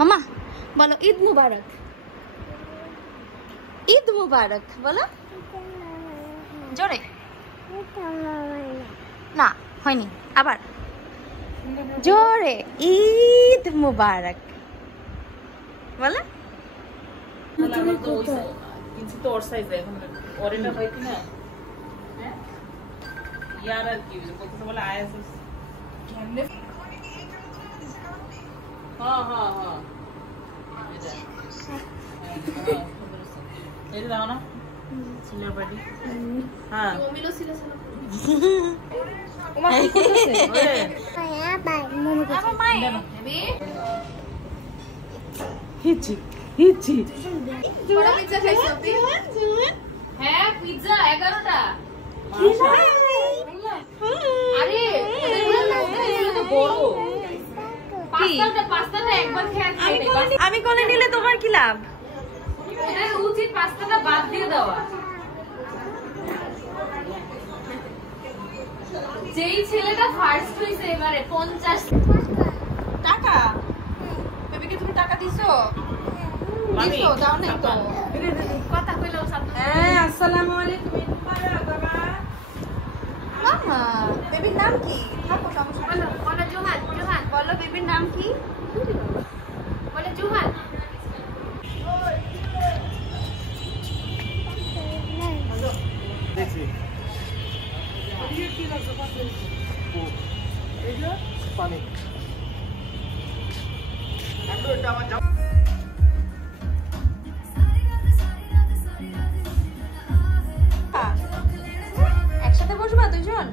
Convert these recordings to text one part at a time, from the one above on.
মামা বলো ঈদ মুবারক। ঈদ মুবারক বলো জোরে। না হয়নি, আবার জোরে। ঈদ মুবারক বলো। তোর সাইজ এখন ওরেটা হয় কি না यार की कत बोला आया से हां हां हां ये दाओ ना सिलर बड़ी हां वो मिलो सिलो सिलो ओमा कोसे ओए बाय मम्मी को अब माय बेबी हिची हिची बड़ा पिज्जा खाइছো আপনি হ্যাঁ পিজ্জা 11টা আরে এটা বড় পাস্তাটা একবার খেয়ে আমি কোলে নিলে তোমার কি লাভ? এটা উচিত পাস্তাটা বাদ দিয়ে দেওয়া। যেই ছেলেটা ফার্স্ট হইছে এবারে 50 টাকা। বেবিকে তুমি টাকা দিছো? দিছো দাও না তো। কথা কইলাও সাথে। হ্যাঁ আসসালামু আলাইকুম বাবা। মামা বেবির নাম কি? থাকো সমস্যা বলো বলো জোহান জোহান বলো বেবির নাম কি? বলো জোহান। দেখি এই কি লাগছে পাশে ও এই যে পানি কাটো এটা আমার যাও। একসাথে বসবা দুজন?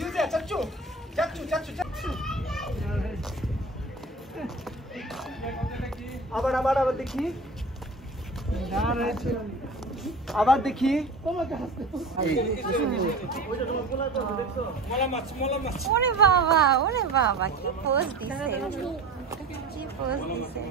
유세 잡초 আবার দেখি আবার দেখি ওরে বাবা কি পোজ দিছে, কি পোজ দিছে।